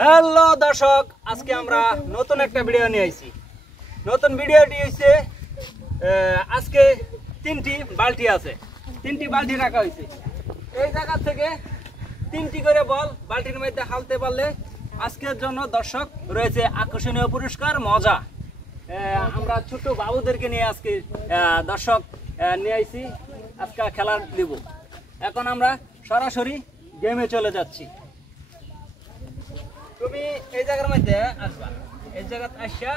Hello দর্শক, আজকে আমরা নতুন একটা ভিডিও নিয়ে আইছি। নতুন ভিডিওটি হচ্ছে আজকে তিনটি বালতি আছে, তিনটি বালতি রাখা হয়েছে। এই জায়গা থেকে তিনটি করে বল বালতির মধ্যে হালতে পারলে আজকের জন্য দর্শক রয়েছে আকর্ষণীয় পুরস্কার মজা। আমরা ছোট বাবুদেরকে নিয়ে আজকে দর্শক নিয়ে আইছি, আজকে খেলা দিব। এখন আমরা সরাসরি গেমে চলে যাচ্ছি। তুমি এই জায়গার মধ্যে আসবা, এই জায়গাতে আসা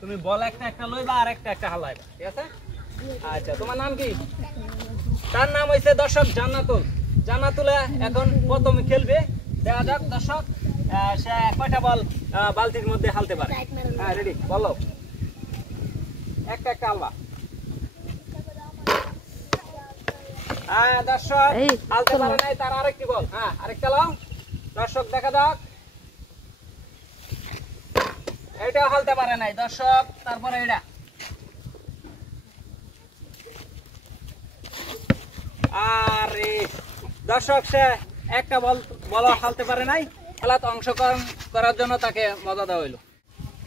তুমি বল একটা একটা লইবা আর একটা একটা হালাইবা, ঠিক আছে? আচ্ছা, তোমার নাম কি? তার নাম হইছে দর্শক জান্নাতুল। জান্নাতুলে এখন প্রথম খেলবে, দেখা যাক দর্শক সে কয়টা বল বালতির মধ্যে হালতে পারে। হ্যাঁ, রেডি, বলো। একটা একটা হালবা। হ্যাঁ দর্শক, হালতে পারে নাই, তার আরেকটি বল। হ্যাঁ, আরেকটা লাও দর্শক, দেখা যাক। এটা হালতে পারে নাই দর্শক, তারপরে এটা। আরে দর্শক, সে একটা বল হালতে পারে নাই। খেলাতে অংশগ্রহণ করার জন্য তাকে মজা দেওয়া হইলো।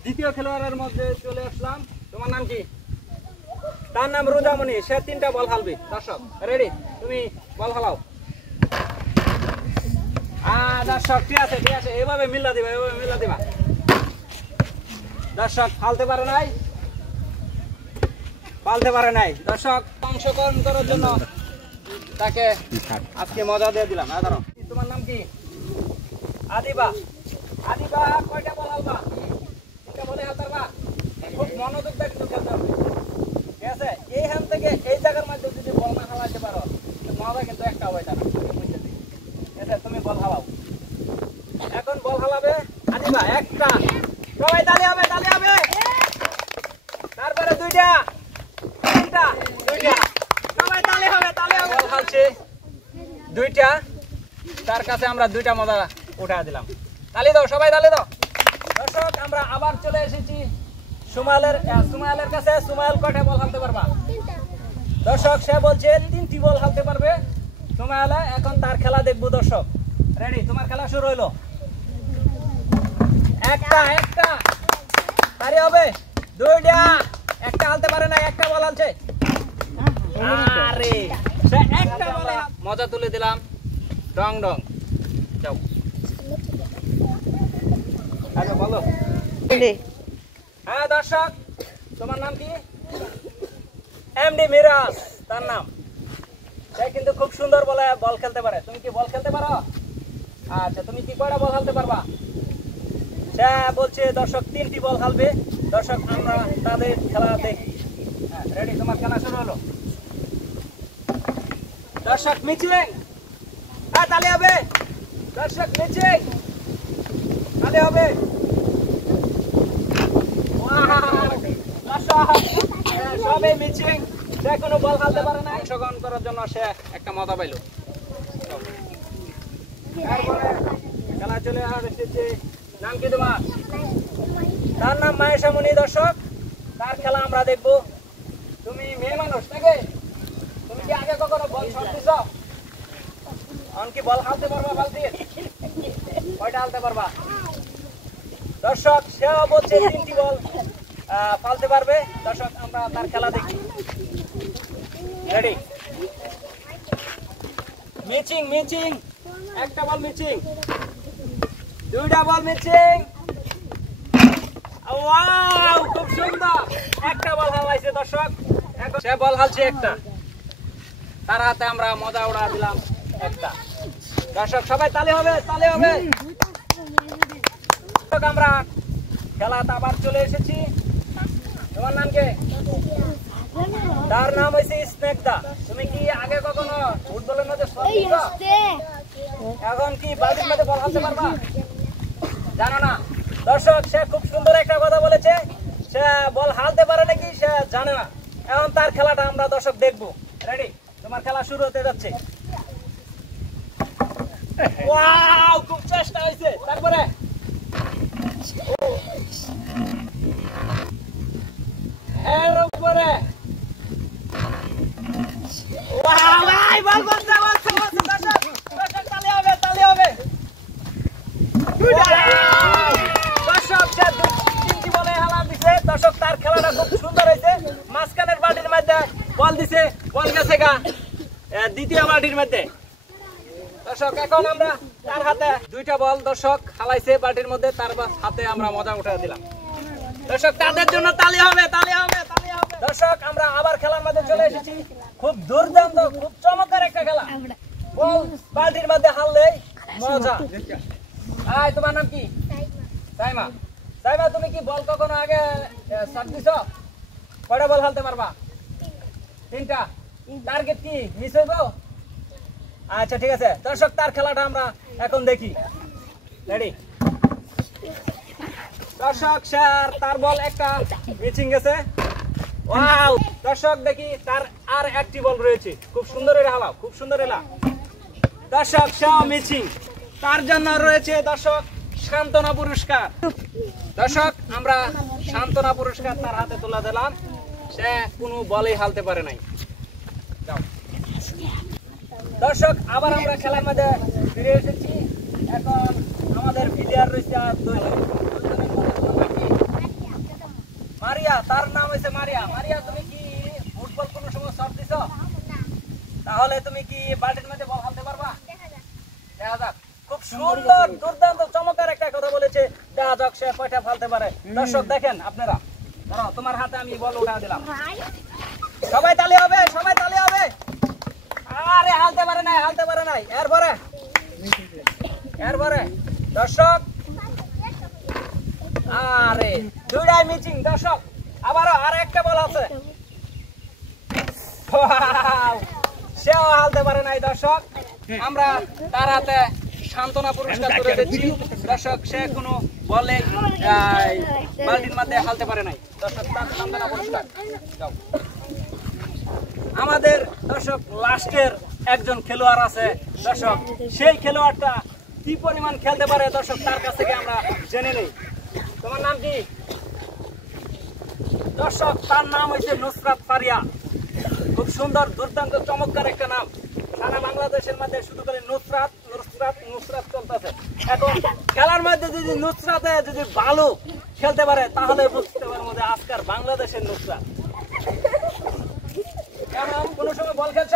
দ্বিতীয় খেলোয়াড়ের মধ্যে চলে আসলাম। তোমার নাম কি? তার নাম রোজামণি। সে তিনটা বল হালবে। দর্শক রেডি, তুমি বল হালাও। দর্শক ঠিক আছে, ঠিক আছে, এভাবে মিল্লা দিবা, এভাবে মিল্লা দিবা। দর্শক ফালতে পারে নাই, পালতে পারে নাই। দর্শক অংশগ্রহণ করার জন্য তাকে আজকে মজা দিয়ে দিলাম। তোমার নাম কি? আদিবা। আদিবা, কয়টা বল হালবা? তিনটা বলে হালতে পারবা? খুব মনোযোগ দিয়ে কিন্তু খেলতে হবে, ঠিক আছে? এইখান থেকে এই জায়গার মধ্যে যদি বল না হালাইতে পারো, মজা কিন্তু একটা হবে না। ঠিক আছে, তুমি বল হালাও। এখন বল হালাবে আদিবা। একটা, সবাই তালি হবে, তালি হবে। তারপরে দুইটা, তিনটা, দুইটা, সবাই তালি হবে, তালি হবে। বল হালছে দুইটা, তার কাছে আমরা দুইটা মজা উঠা দিলাম। তালি দাও, সবাই তালি দাও। দর্শক, আমরা আবার চলে এসেছি সুমাইলের কাছে। সুমাইল কয়টা বল হালতে পারবা? দর্শক সে বলছে তিনটি বল হালতে পারবে সুমাইল। এখন তার খেলা দেখবো দর্শক। রেডি, তোমার খেলা শুরু হইলো। একটা, একটা, তারি হবে। দুইটা, একটা হালতে পারে না, একটা বল হালছে। আরে সে একটা বলে মজা তুলে দিলাম। ডং ডং, যাও। আচ্ছা বলো। হ্যাঁ দর্শক, তোমার নাম কি? এমডি মিরাজ তার নাম। সে কিন্তু খুব সুন্দর বল খেলতে পারে। তুমি কি বল খেলতে পারো? আচ্ছা, তুমি কি কয়টা বল হালতে পারবা? সে বলছে দর্শক তিনটি বল হালবে। দর্শক আমরা তাদের খেলা দেখি। রেডি, তোমার খেলা শুরু হলো। দর্শক মিচিং, হ্যাঁ তালি হবে। দর্শক মিচিং, তালি হবে। সবে মিচিং, সে কোনো বল হালতে পারে না। অংশগ্রহণ করার জন্য সে একটা মজা পাইল। তারপরে খেলা চলে এসেছে। নাম কি তোমার? তার নাম মায়েশামণি। দর্শক তার খেলা আমরা দেখবো। তুমি মেয়ে মানুষ নাকি? তুমি কি আগে কখনো বল শট দিছ? কি বল হালতে পারবা? বালতি কয়টা হালতে পারবা? দর্শক সেও বলছে তিনটি বল ফালতে পারবে। দর্শক আমরা তার খেলা দেখি। রেডি, মিচিং, মিচিং, একটা বল মিচিং, দুইটা বল মিচিং। ওয়াও, খুব সুন্দর, একটা বল হালাইছে দর্শক। সে বল হালছে একটা, তার হাতে আমরা মজা উড়া দিলাম একটা। দর্শক সবাই তালি হবে, তালি হবে। আমরা খেলাতে আবার চলে এসেছি। তোমার নাম কে? তার নাম হয়েছে স্নেকদা। তুমি কি আগে কখনো ফুটবলের মধ্যে এখন কি বালতির মধ্যে বল হালতে পারবা? জানো না? দর্শক সে খুব সুন্দর একটা কথা বলেছে, সে বল হালতে পারে নাকি সে জানে না। এখন তার খেলাটা আমরা দর্শক দেখবো। রেডি, তোমার খেলা শুরু হতে যাচ্ছে। ওয়াও, খুব চেষ্টা হয়েছে। তারপরে এর উপরে ওয়াও, ভাই বল বল বল। দর্শক টাকা দ্বিতীয় বালতির মধ্যে। দর্শক এখন আমরা তার হাতে 2টা বল দর্শক খালাইছে বালতির মধ্যে, তার হাতে আমরা মজা উঠে দিলাম। দর্শক তাদের জন্য তালি হবে, তালি হবে, তালি হবে। দর্শক আমরা আবার খেলার মধ্যে চলে এসেছি। খুব দুর্দান্ত, খুব চমৎকার একটা খেলা। বল বালতির মধ্যে হারলে মজা। আয়, তোমার নাম কি? সাইমা। সাইমা, তুমি কি বল কখনো আগে সার্ভ দিছো? কয়টা বল হালতে পারবা? 3টা। টার্গেট কি মিস হইব? আচ্ছা ঠিক আছে। দর্শক তার খেলাটা আমরা এখন দেখি। রেডি? দর্শক স্যার তার বল একটা মিচিং গেছে। ওয়াও! দর্শক দেখি তার আর একটি বল রয়েছে। খুব সুন্দর এর হালাও, খুব সুন্দর এলা। দর্শক সেও মিচিং, তার জন্য রয়েছে দর্শক সান্ত্বনা পুরস্কার। দর্শক আমরা সান্ত্বনা পুরস্কার তার হাতে তুলে দিলাম। সে কোনো বলেই হালতে পারে নাই। যাও। দর্শক আবার আমরা খেলার মধ্যে ফিরে এসেছি। এখন আমাদের প্লেয়ার রয়েছে আর 2 জন। মারিয়া, তার নাম হইছে মারিয়া। মারিয়া, তুমি কি ফুটবল কোনো সময় সার্ভ দিছো? তাহলে তুমি কি বালতির মধ্যে বল হালতে পারবা? দেখা যাক। খুব সুন্দর, দুর্দান্ত, চমৎকার একটা কথা বলেছে। দেখা যাক সে কয়টা ফালতে পারে। দর্শক দেখেন আপনারা, ধরো তোমার হাতে আমি বল উঠা দিলাম। সবাই তালি হবে, সবাই তালি হবে। আরে হালতে পারে নাই, হালতে পারে নাই। এরপরে দর্শক আরে 2টাই মিচিং। দর্শক আবারও আর একটা বল আছে। সেও হালতে পারে নাই। দর্শক আমরা তার হাতে সান্ত্বনা পুরস্কার তুলে দিচ্ছি। দর্শক সে কোনো বলে বালতির মধ্যে হালতে পারে নাই। দর্শক তার সান্ত্বনা পুরস্কার। আমাদের দর্শক লাস্টের একজন খেলোয়াড় আছে। দর্শক সেই খেলোয়াড়টা কি পরিমাণ খেলতে পারে দর্শক তার কাছ থেকে আমরা জেনে নেই। তোমার নাম কি? দর্শক তার নাম হচ্ছে নুসরাত ফারিয়া। খুব সুন্দর, দুর্দান্ত, চমৎকার একটা নাম। সারা বাংলাদেশের মধ্যে শুধু করে নুসরাত নুসরাত নুসরাত চলতেছে। এখন খেলার মধ্যে যদি নুসরাতে যদি ভালো খেলতে পারে তাহলে বুঝতে পারবো যে আজকাল বাংলাদেশের নুসরাত। কেমন কোন সময় বল খেলছ?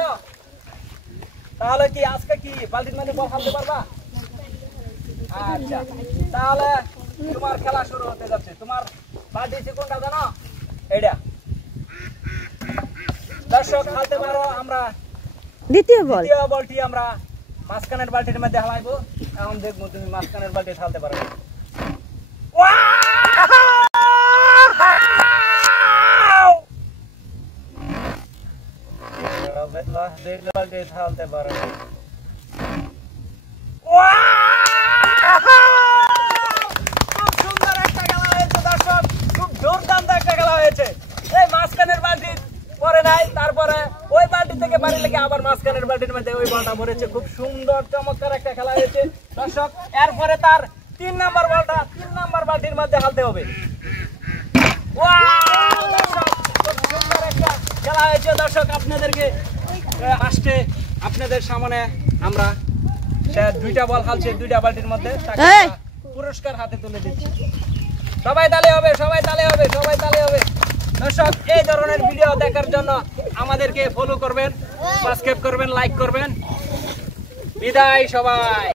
তাহলে কি আজকে কি বালতির মধ্যে বল খেলতে পারবা? আচ্ছা, তাহলে তোমার খেলা শুরু হতে যাচ্ছে। তোমার বালতি কোনটা জানো? এইটা। দর্শক খেলতে পারো। আমরা দ্বিতীয় বলটি আমরা মাঝখানের বালতির মধ্যে হালাইবো। এখন দেখবো তুমি মাঝখানের বালতি খেলতে পারো। খেলতে পারো। খুব সুন্দর একটা খেলা হয়েছে দর্শক, খুব দুর্দান্ত একটা খেলা হয়েছে। এই মাঝখানের বালতি পরে নাই, তারপরে ওই বালতি থেকে বাড়ি লেগে আবার মাঝখানের বালতির মধ্যে ওই বলটা ভরেছে। খুব সুন্দর চমৎকার একটা খেলা হয়েছে দর্শক। এরপরে তার 3 নাম্বার বলটা 3 নাম্বার বালতির মধ্যে হালতে হবে। দর্শক খুব সুন্দর একটা খেলা হয়েছে দর্শক। আপনাদেরকে আসছে আপনাদের সামনে আমরা 2টা বল হালছে 2টা বালতির মধ্যে, তাকে পুরস্কার হাতে তুলে দিচ্ছি। সবাই তালি হবে, সবাই তালি হবে, সবাই তালি হবে। দর্শক এই ধরনের ভিডিও দেখার জন্য আমাদেরকে ফলো করবেন, সাবস্ক্রাইব করবেন, লাইক করবেন। বিদায় সবাই।